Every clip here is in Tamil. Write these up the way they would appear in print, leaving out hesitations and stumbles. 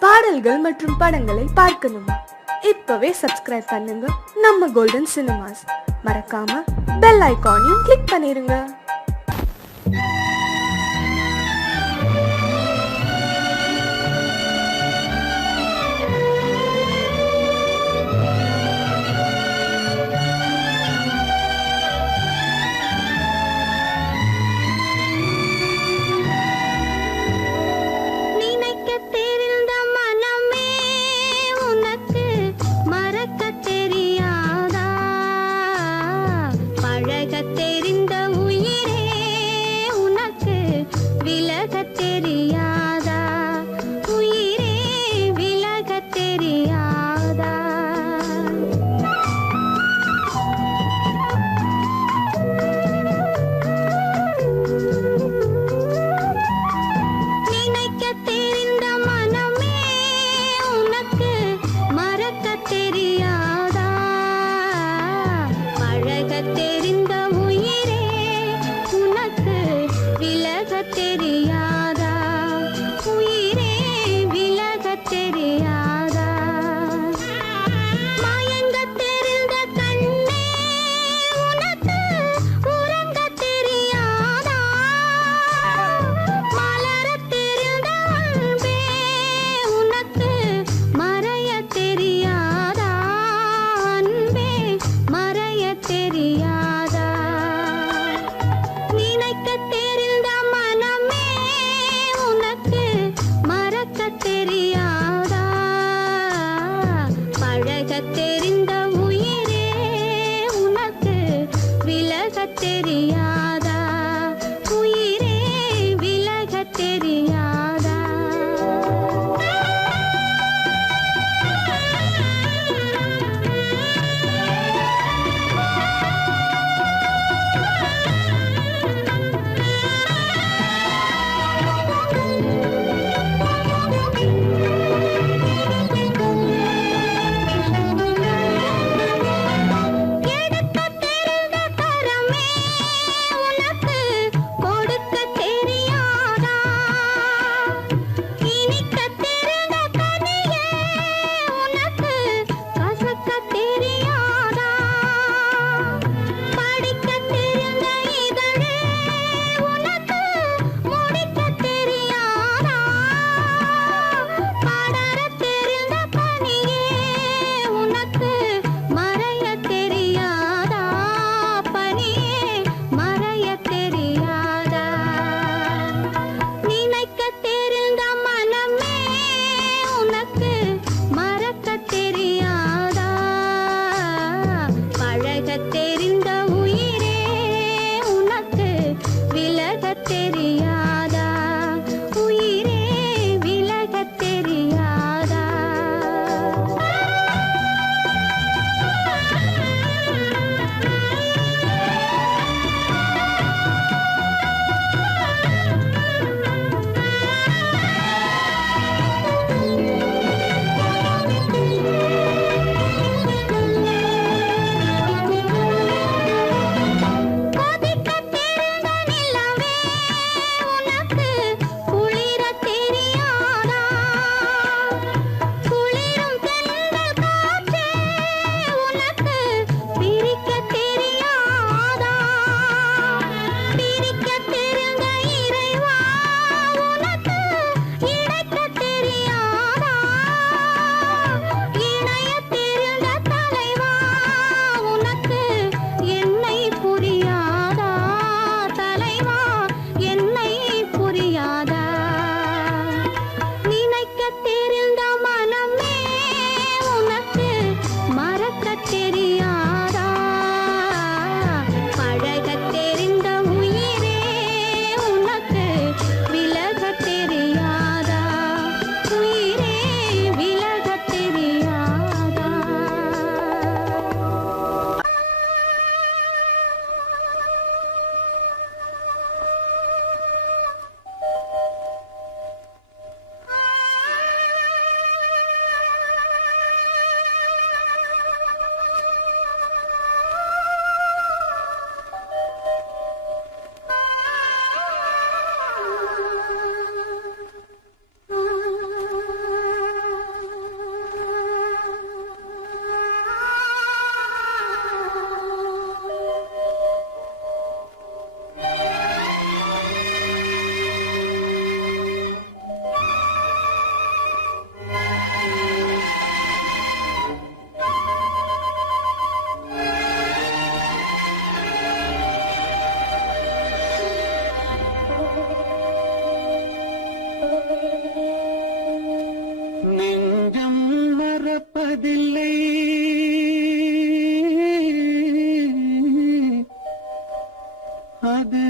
பாடல்கள் மற்றும் படங்களை பார்க்கணுமா? இப்பவே சப்ஸ்கிரைப் பண்ணுங்க நம்ம கோல்டன் சினிமாஸ். மறக்காம பெல் ஐகானையும் கிளிக் பண்ணிருங்க. நெஞ்சம் மறப்பதில்லை, அது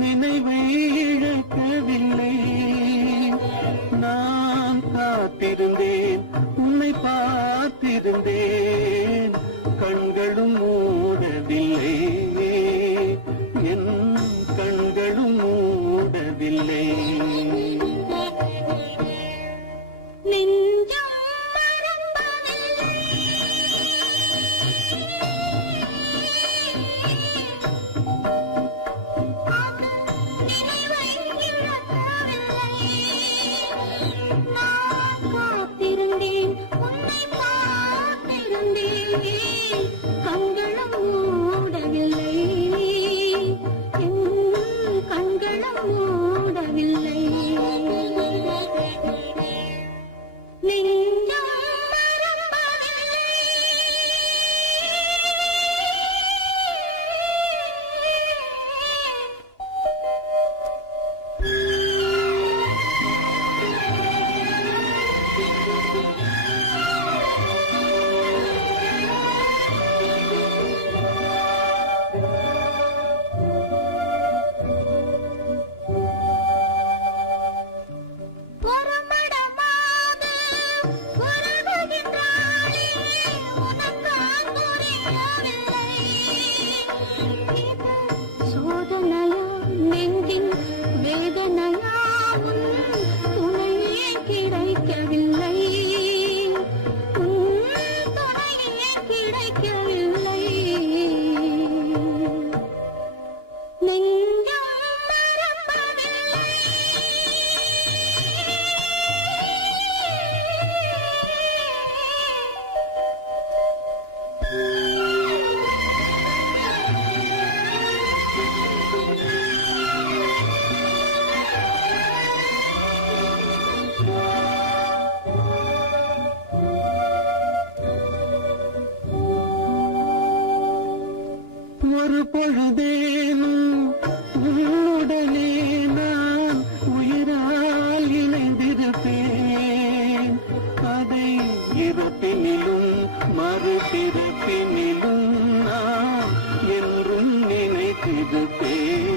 நினைவை இழக்கவில்லை. நான் காத்திருந்தேன், உன்னை பார்த்திருந்தேன், கண்களும் மூடவில்லை, என் கண்களும் மூடவில்லை. ஒரு பொழுதேனும் உன்னுடனே நான் உயிரால் இணைந்திருப்பேன். அதை இறப்பினிலும் மறுபிறப்பினிலும் நான் என்றும் நினைத்திருப்பேன்,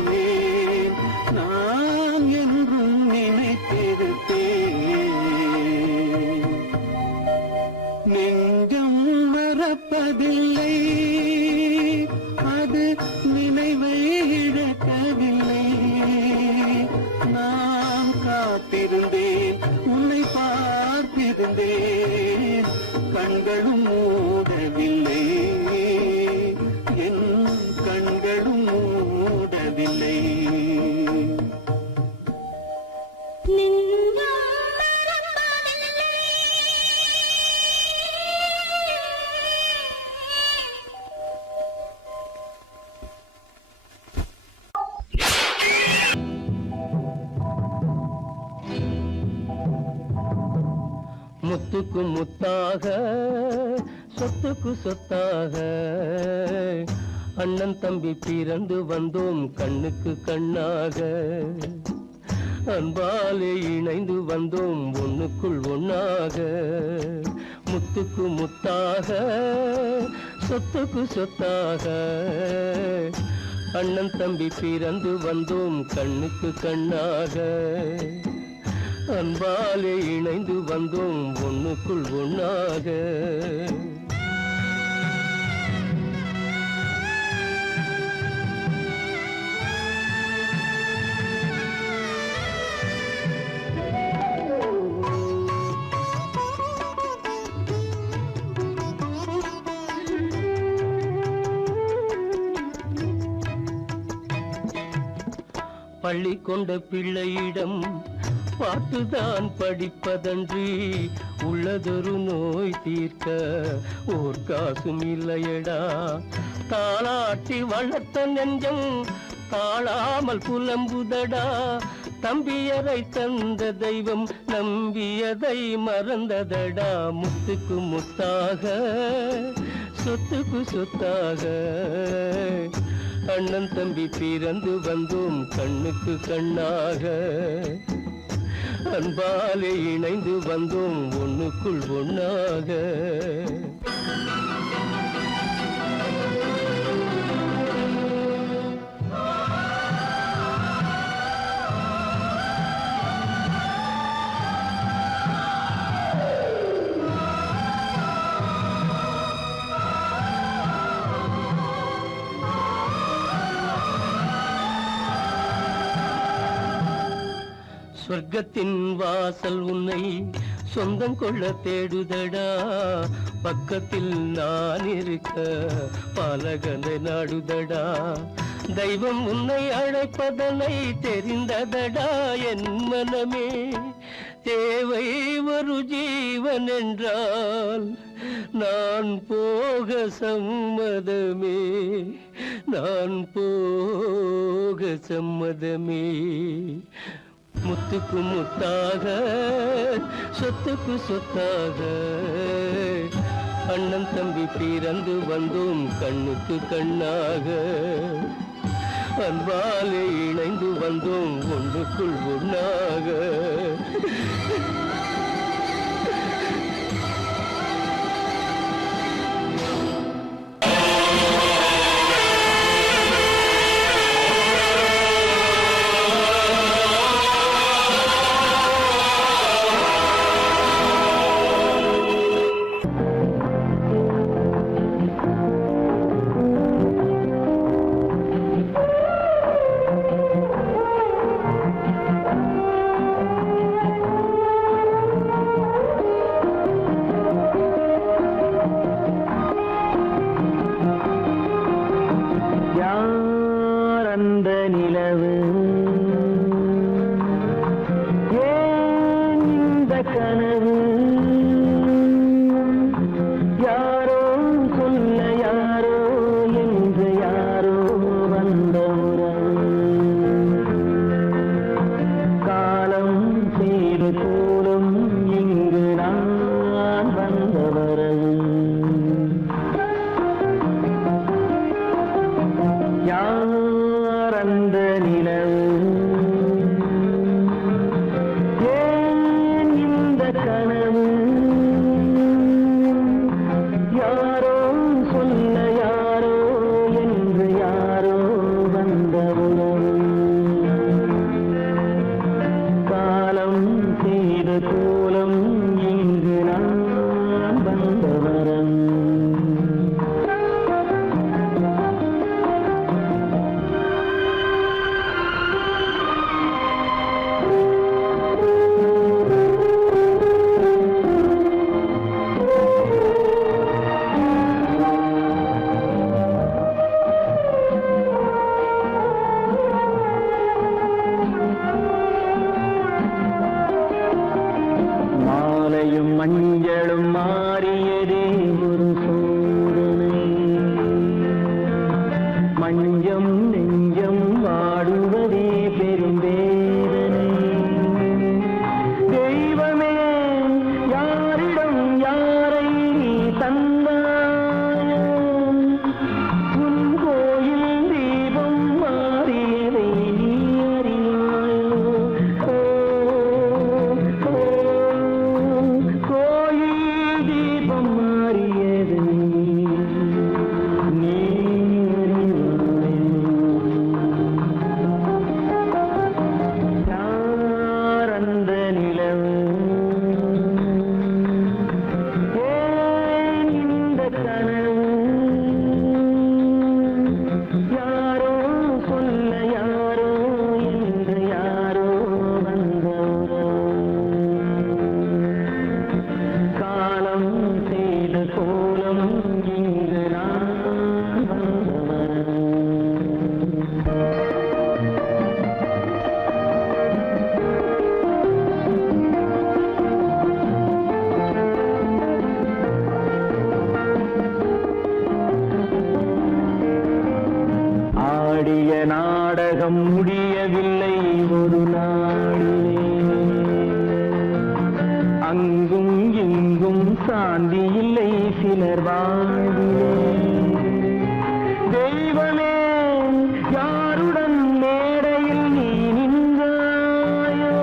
நான் என்றும் நினைத்திருப்பேன். நெஞ்சம் மறப்பதில்லை, அது நினைவை இழக்கவில்லை. நான் காத்திருந்தேன், உன்னை பார்த்திருந்தேன், கண்களும் மூடவில்லை, என் கண்களும் மூடவில்லை. முத்துக்கு முத்தாக, சொத்துக்கு சொத்தாக, அண்ணன் தம்பி பிறந்து வந்தோம் கண்ணுக்கு கண்ணாக. அன்பாலே இணைந்து வந்தோம் ஒண்ணுக்குள் ஒண்ணாக. முத்துக்கு முத்தாக, சொத்துக்கு சொத்தாக, அண்ணன் தம்பி பிறந்து வந்தோம் கண்ணுக்கு கண்ணாக. அன்பாலே இணைந்து வந்தோம் ஒண்ணுக்குள் ஒண்ணாக. பள்ளி கொண்ட பிள்ளையிடம் பாட்டுதான் படிப்பதன்றி உள்ளதொரு நோய் தீர்க்க ஓர் காசும் இல்லையடா. தாளாட்டி வளர்த்த நெஞ்சம் தாழாமல் புலம்புதடா. தம்பியரை தந்த தெய்வம் நம்பியதை மறந்ததடா. முத்துக்கு முத்தாக, சொத்துக்கு சொத்தாக, அண்ணன் தம்பி பிறந்து வந்தோம் கண்ணுக்கு கண்ணாக. அன்பாலே இணைந்து வந்தோம் ஒண்ணுக்குள் ஒண்ணாக. சொர்க்கத்தின் வாசல் உன்னை சொந்தம் கொள்ள தேடுதடா, பக்கத்தில் நான் இருக்க பாலகனை நாடுதடா. தெய்வம் உன்னை அழைப்பதனை தெரிந்ததடா என் மனமே. தேவை ஒரு ஜீவன் என்றால் நான் போக சம்மதமே, நான் போக சம்மதமே. முத்துக்கு முத்தாக சொத்துக்கு சொத்தாக அண்ணன் தம்பி பிறந்து வந்தோம் கண்ணுக்கு கண்ணாக. அன்பாலே இணைந்து வந்தோம் ஒன்றுக்குள் ஒண்ணாக. நாடகம் முடியவில்லை ஒரு நாளிலே, அங்கும் இங்கும் சாந்தி இல்லை சிலர் வாழ்விலே. தெய்வமே யாருடன் மேடையில் நீ நின்றாயோ,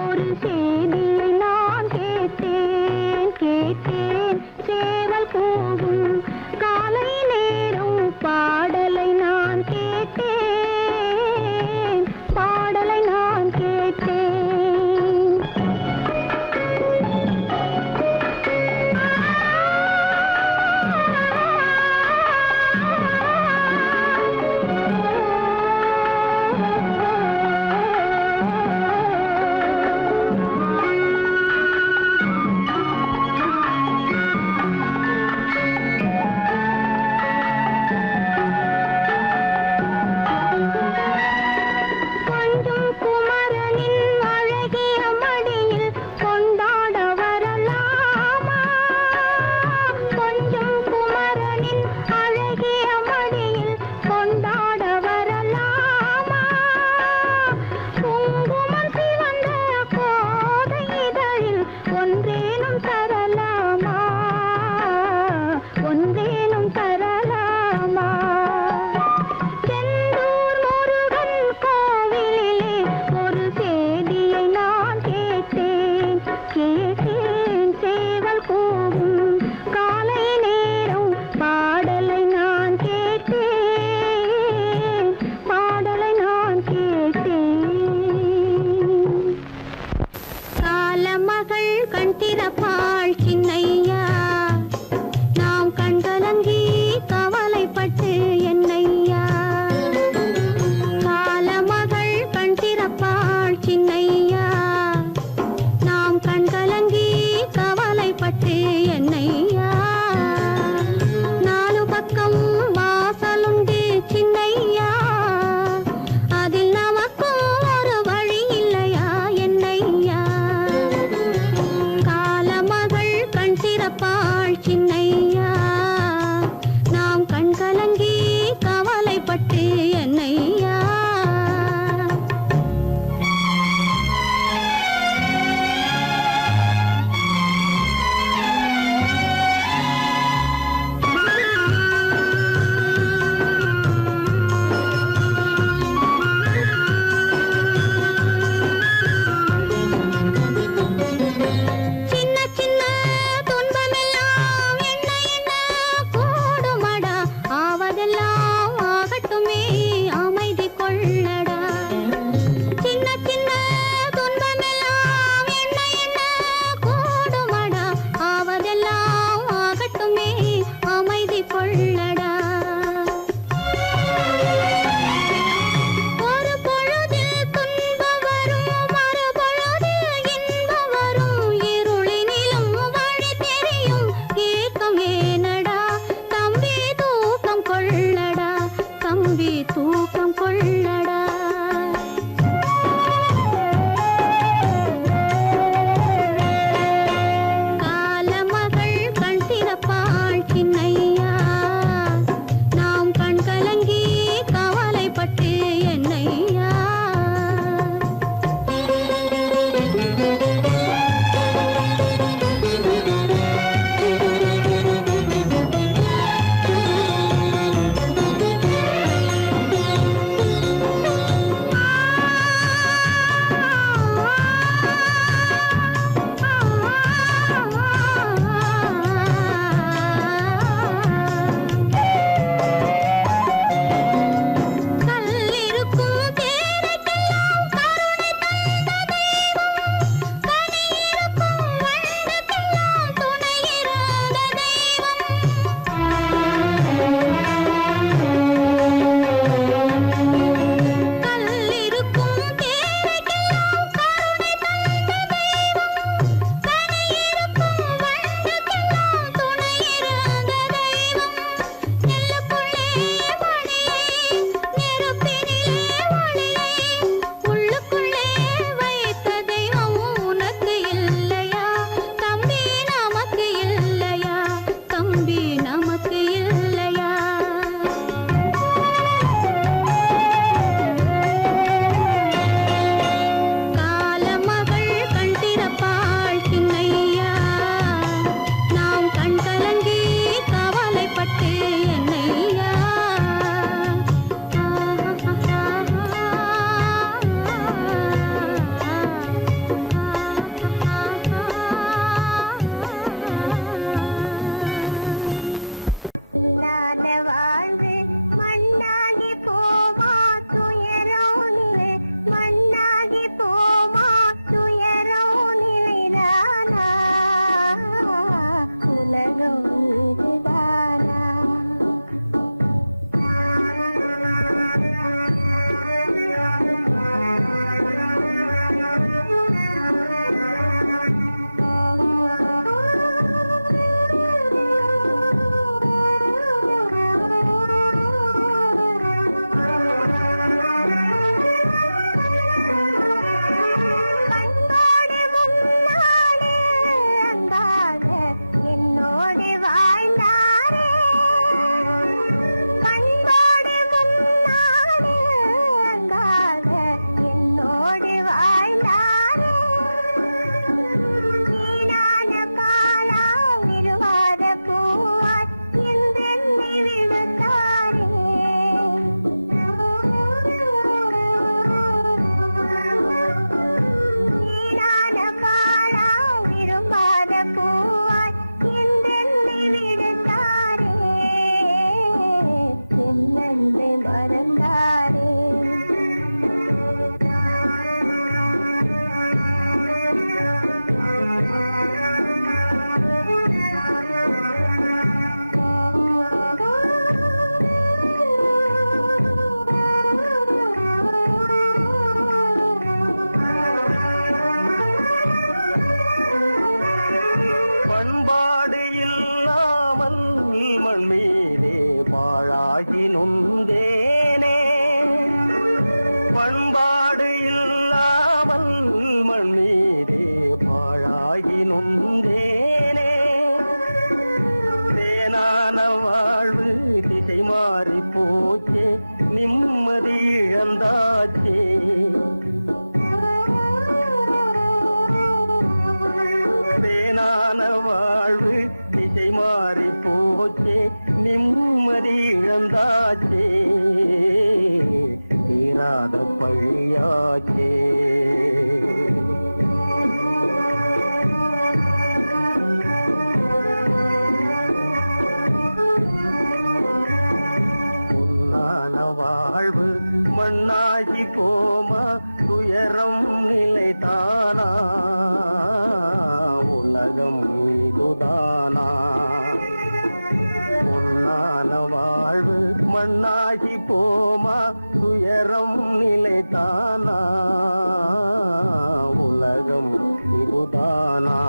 ஒரு செய்தியை நான் கேட்டேன் கேட்டேன் சேவல் கூவும் காலை நேரம் பாடலை நான் கேட்டேன் பாடலை நான் கேட்டேன் வந்தாச்சே தீராத பழியாச்சே. வாழ்வு மண்ணாகி போமா துயரம் நிலைதானா உலகம் இதுதானா. பொன்னான வாழ்வு மண்ணாகி போமா துயரம் நிலைதானா உலகம் இதுதானா.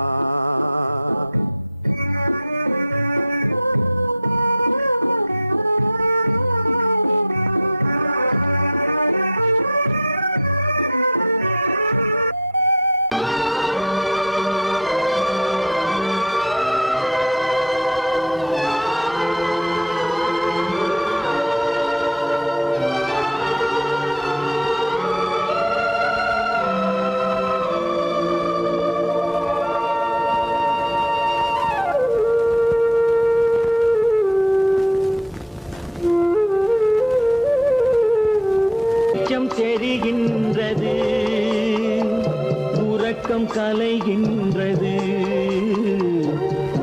தெரிகின்றது உறக்கம் கலைகின்றது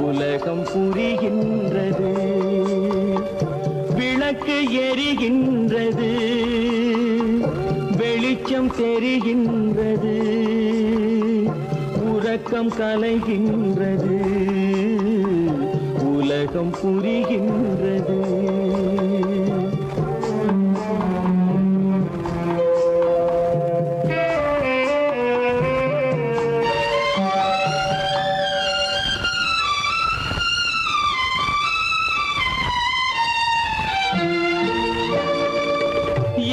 உலகம் புரிகின்றது விளக்கு எரிகின்றது வெளிச்சம் தெரிகின்றது உறக்கம் கலைகின்றது உலகம் புரிகின்றது.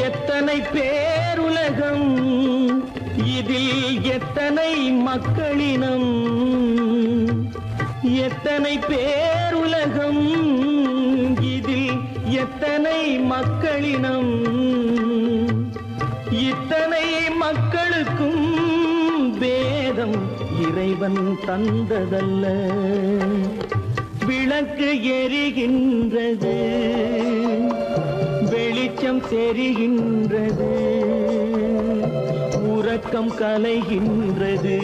எத்தனை பேருலகம் இதில் எத்தனை மக்களினம் எத்தனை பேருலகம் இதில் எத்தனை மக்களினம் இத்தனை மக்களுக்கும் வேதம் இறைவன் தந்ததல்ல. விளக்கு எரிகின்றது வெளிச்சம் தெரிகின்றது உறக்கம் கலைகின்றது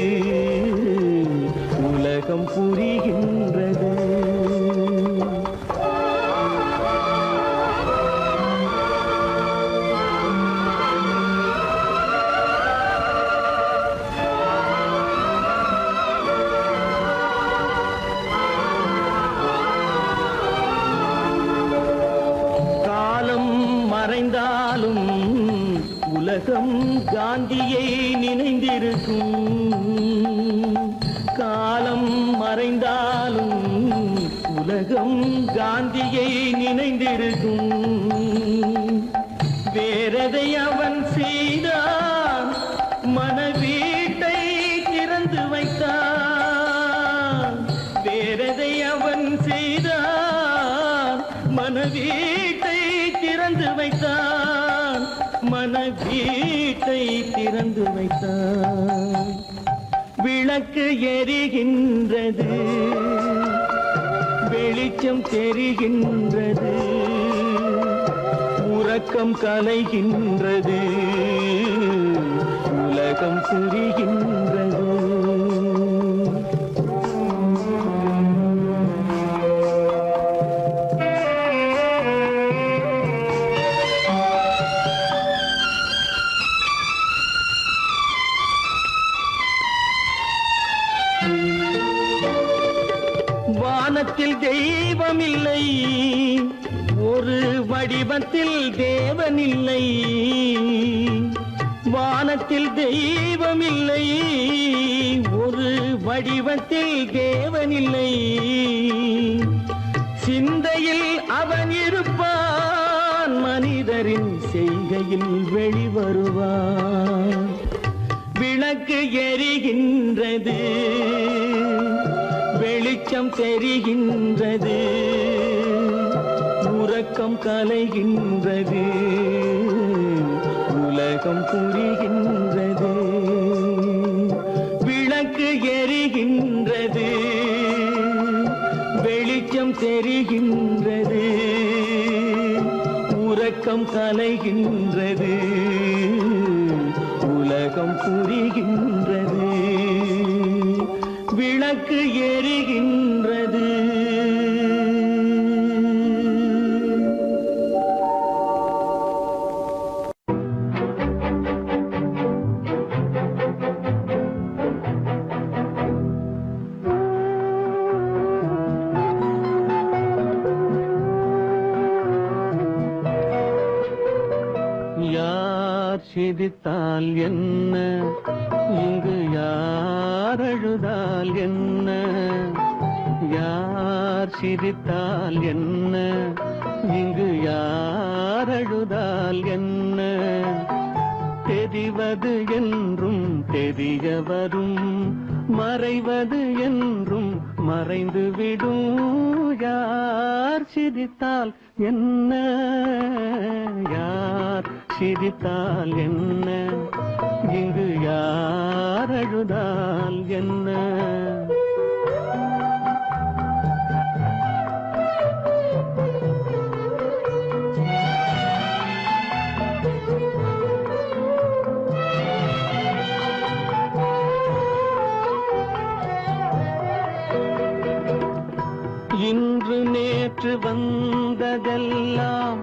உலகம் புரிகின்றது. மறைந்தாலும் உலகம் காந்தியை நினைந்திருக்கும். காலம் மறைந்தாலும் உலகம் காந்தியை நினைந்திருக்கும். வேறதை அவன் செய்தான் மனவீட்டை திறந்து வைத்தான். வேறதை அவன் செய்தான் மனவீட்டை திறந்து வைத்தான். மனவீட்டை திறந்து வைத்தான். விளக்கு எரிகின்றது வெளிச்சம் தெரிகின்றது உறக்கம் கலைகின்றது உலகம் புரிகின்றது. வானத்தில் தெய்வம் இல்லை ஒரு வடிவத்தில் தேவன் இல்லை. வானத்தில் தெய்வம் இல்லை ஒரு வடிவத்தில் தேவன் இல்லை. சிந்தையில் அவன் இருப்பான் மனிதரின் செய்கையில் வெளிவருவான். விளக்கு எரிகின்றது வெளிச்சம் தெரிகின்றது உறக்கம் கலைகின்றது உலகம் புரிகின்றது. விளக்கு எரிகின்றது வெளிச்சம் தெரிகின்றது கலைகின்றது, உலகம் புரிகின்றது, விளக்கு எரிகின்றது. சிரித்தால் என்ன, இங்கு யார் அழுதால் என்ன, யார் சிரித்தால் என்ன, இங்கு யார் அழுதால் என்ன, தெரிவது என்றும் தெரிய வரும், மறைவது என்றும் மறைந்துவிடும். யார் சிரித்தால் என்ன, யார் சிரித்தால் என்ன, இங்கு யார் அழுதால் என்ன. இன்று நேற்று வந்ததெல்லாம்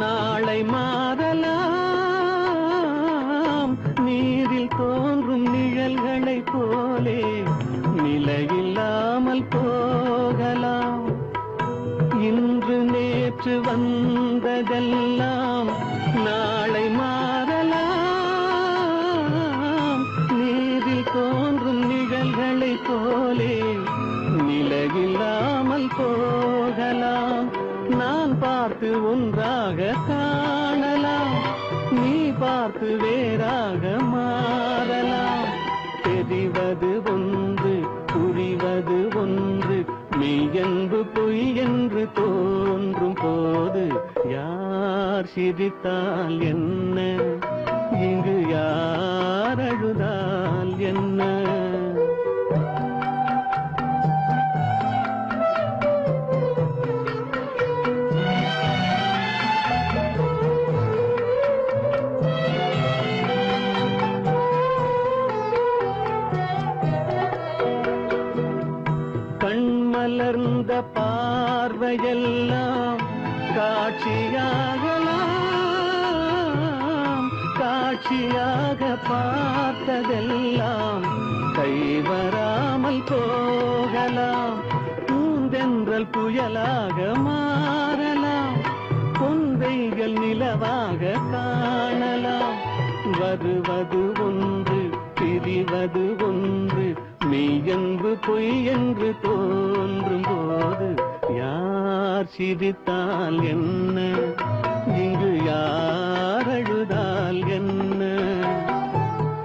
நாளை மாறலாம், நீரில் தோன்றும் நிழல்களைப் போலே நிலையில்லாமல் போகலாம். இன்று நேற்று வந்ததெல்லாம் நாளை மாறலாம், நீரில் தோன்றும் நிழல்களைப் போலே நிலையில்லாமல் போகலாம். நான் பார்த்து ஒன்றாக காணலாம், நீ பார்த்து வேறாக மாறலாம். தெரிவது ஒன்று, புரிவது ஒன்று, மெய்யென்பு பொய் என்று தோன்றும் போது யார் சிரித்தால் என்ன, இங்கு யார் அழுதால் என்ன. கண்மலர்ந்த பார்வையெல்லாம் காட்சியாகலாம், காட்சியாக பார்த்ததெல்லாம் கைவராமல் போகலாம். பூந்தென்றல் புயலாக மாறலாம், பொந்தைகள் நிலவாக காணலாம். வருவது ஒன்று, பிரிவது ஒன்று, மெய்யென்பு பொய் என்று தோன்றும் போது யார் சிரித்தால் என்ன, இங்கு யார் அழுதால் என்ன.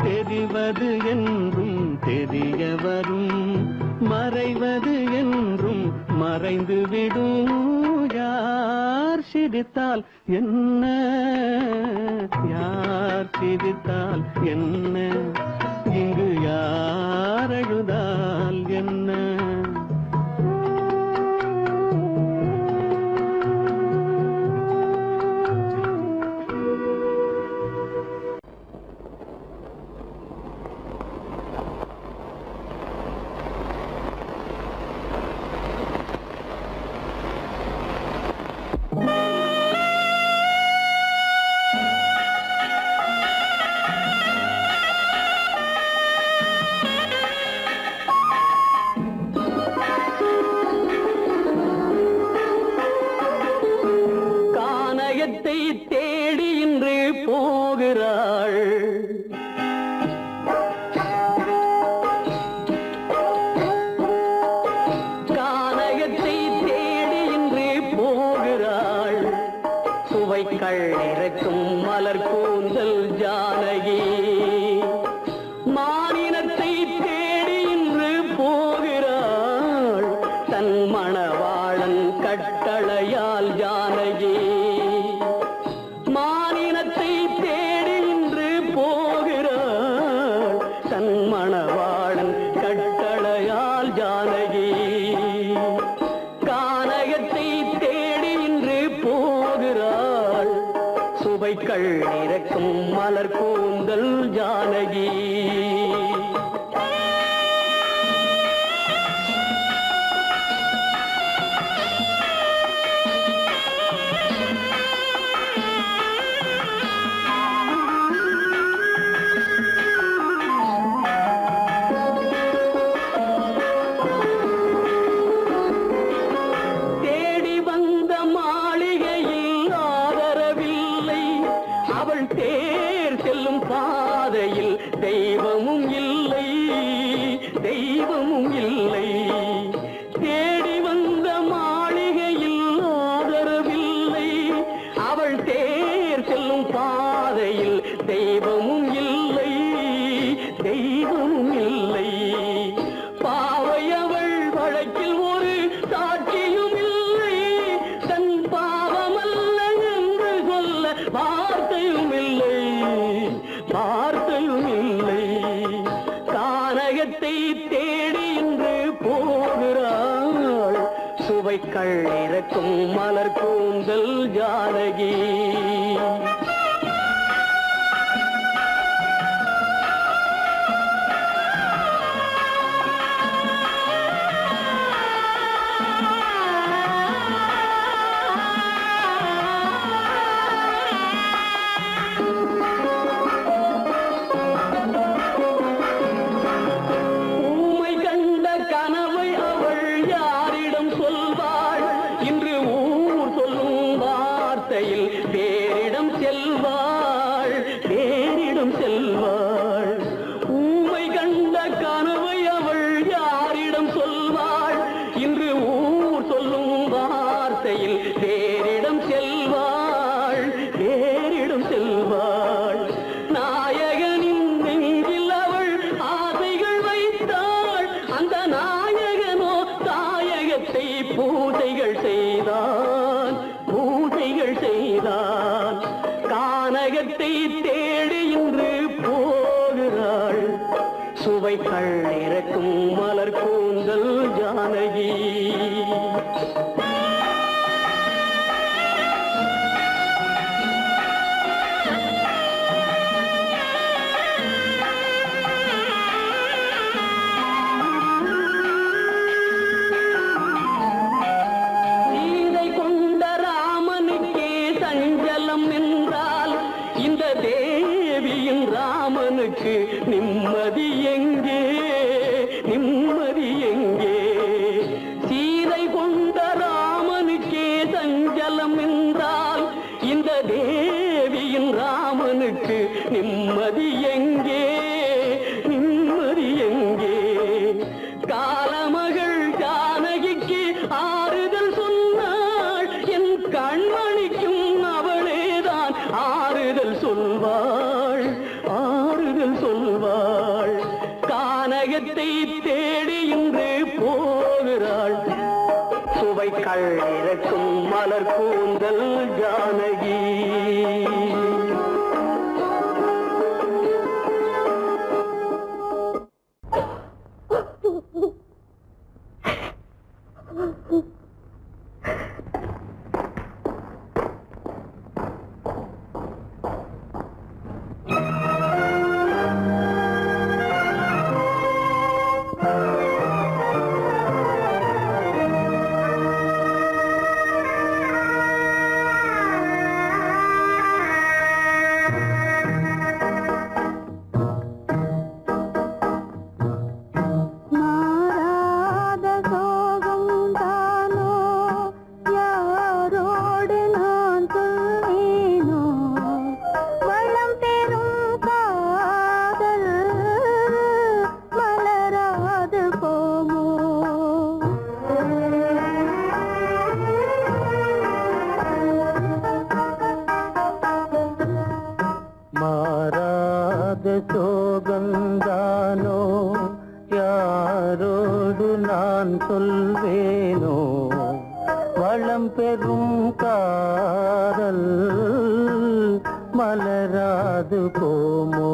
தெரிவது என்றும் தெரிய வரும், மறைவது என்றும் மறைந்துவிடும். யார் சிரித்தால் என்ன, யார் சிரித்தால் என்ன, இங்கு யார் அழுதால் என்ன. தெய்வமும் இல்லை தெய்வமும் இல்லை தேடி வந்த மாளிகையில் ஆதரவில்லை அவள் தேர் செல்லும் பாதையில் தெய்வமும் இல்லை தெய்வமும் இல்லை பாவை அவள் வழக்கில் ஒரு சாட்சியும் இல்லை தன் பாவமல்ல என்று சொல்ல வார்த்தையும் இல்லை வார்த்தையும் இல்லை கானகத்தை தேடி இன்று போகிறாள் சுவைக்கள் இறக்கும் மலர் கூந்தல் ஜானகி சுவைக்கள் இறக்கும் மலர் கூந்தல் ஜானகி சீதை கொண்ட ராமனுக்கே சஞ்சலம் என்றால் இந்த தேவியின் ராமனுக்கு நிம்மதி எங்கே நிம்மதி எங்கே சீதை கொண்ட ராமனுக்கே சஞ்சலம் என்றால் இந்த தேவியின் ராமனுக்கு நிம்மதி எங்கே நிம்மதி எங்கே காலமகள் ஜானகிக்கு ஆறுதல் சொன்னாள் என் கண்மணிக்கும் அவளேதான் ஆறுதல் சொல்வாள் ஆறுதல் சொல்வாள் கானகத்தை தேடி இன்று போகிறாள் சுவைக்கள் இறக்கும் மலர் கூந்தல் ஜானகி சோகந்தானோ யாரோடு நான் சொல்வேனோ வளம் பெறும் காதல் மலராது போமோ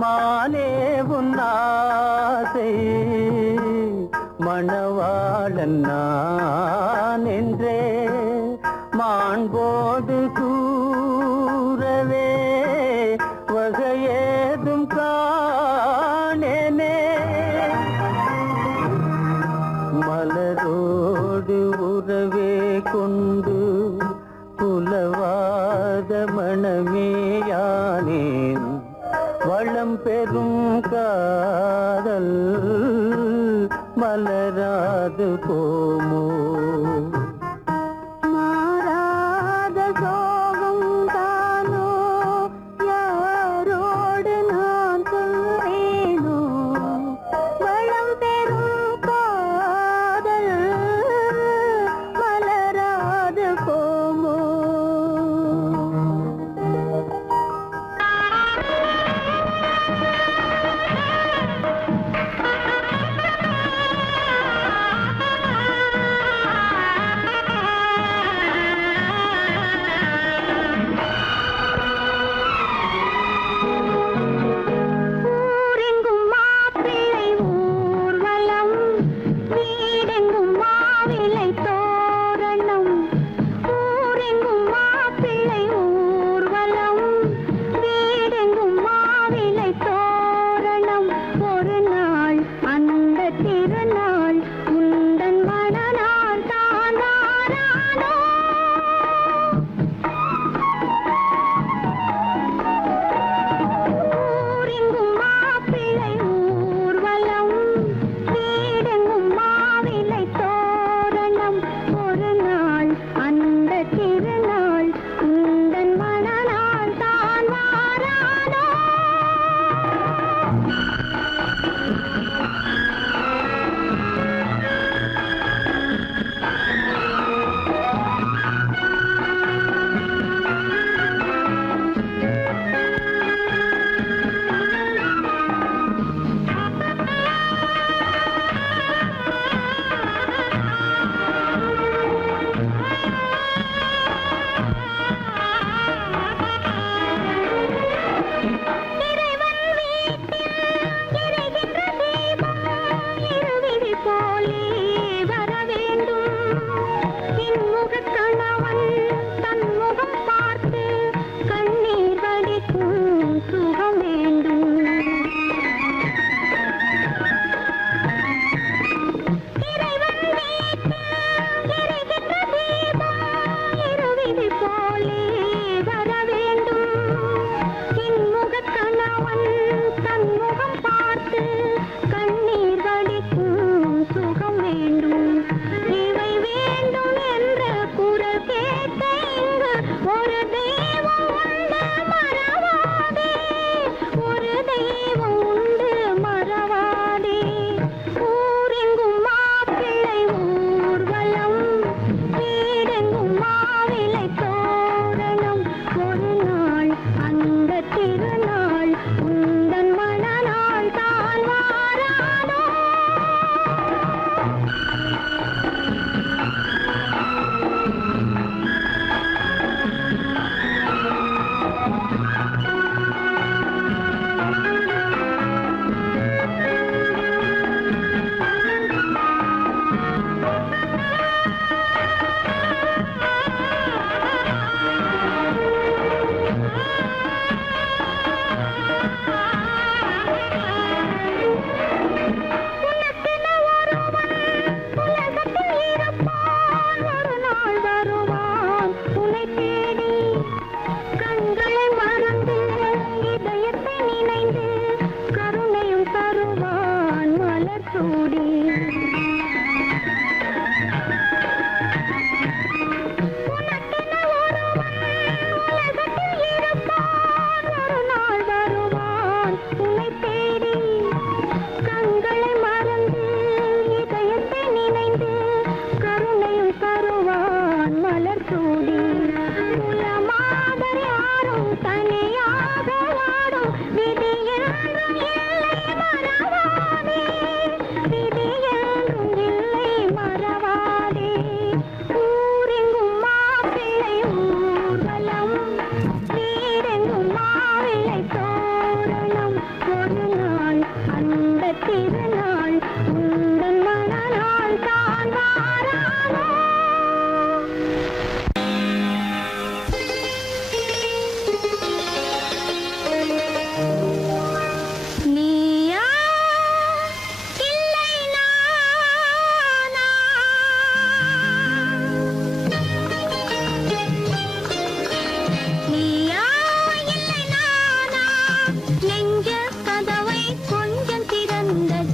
மானே உன்னாசை மணவாளன் நான் என்றே மாண்போடு கூறவே வகையேதும் காணேனே மலரோடு உறவே கொண்டு புலவாத மணமேயானேன் வளம் பெறும் காதல் மலராது போமோ மாறாத சோகம் தானோ யாரோடு நான் சொல்வேனோ வளம் பெறும் காதல் மலராது போமோ ஊரெங்கும் மாப்பிள்ளை ஊர்வலம் வீடெங்கும் மாவிலை தோரணம் ஊரெங்கும் மாப்பிள்ளை ஊர்வலம் வீடெங்கும் மாவிலை தோரணம் ஒரு நாள் அந்த திருநாள் உந்தன் மணநாள் தான் வாரானோ ஊரெங்கும் மாப்பிள்ளை ஊர்வலம் வீடெங்கும் மாவிலை தோரணம் ஒரு நாள் அந்த திருநாள் உந்தன் மணநாள் தான் வாரானோ இறைவன் வீட்டில் எரிகின்ற தீபம் இருவிழி போலே வர வேண்டும் இன்முகக் கணவன் தன் முகம் பார்த்து கண்ணீர் வடிக்கும் சுகம் வேண்டும் இறைவன் வீட்டில் எரிகின்ற தீபம் இருவிழி போலே வர வேண்டும் இன்முகக் கணவன் தன் முகம் பார்த்து கண்ணீர் வடிக்கும் சுகம் வேண்டும் இவை வேண்டும் என்ற குரல் கேட்ட இங்கு ஒரு தெய்வம் உண்டு மறவாதே ஒரு தெய்வம் உண்டு மறவாதே ஊரெங்கும் மாப்பிள்ளை ஊர்வலம் வீடெங்கும் மாவிலை தோரணம் ஒரு நாள் அந்த திருநாள் உந்தன் மணநாள் நெஞ்ச கதவை கொஞ்சம் திறந்தது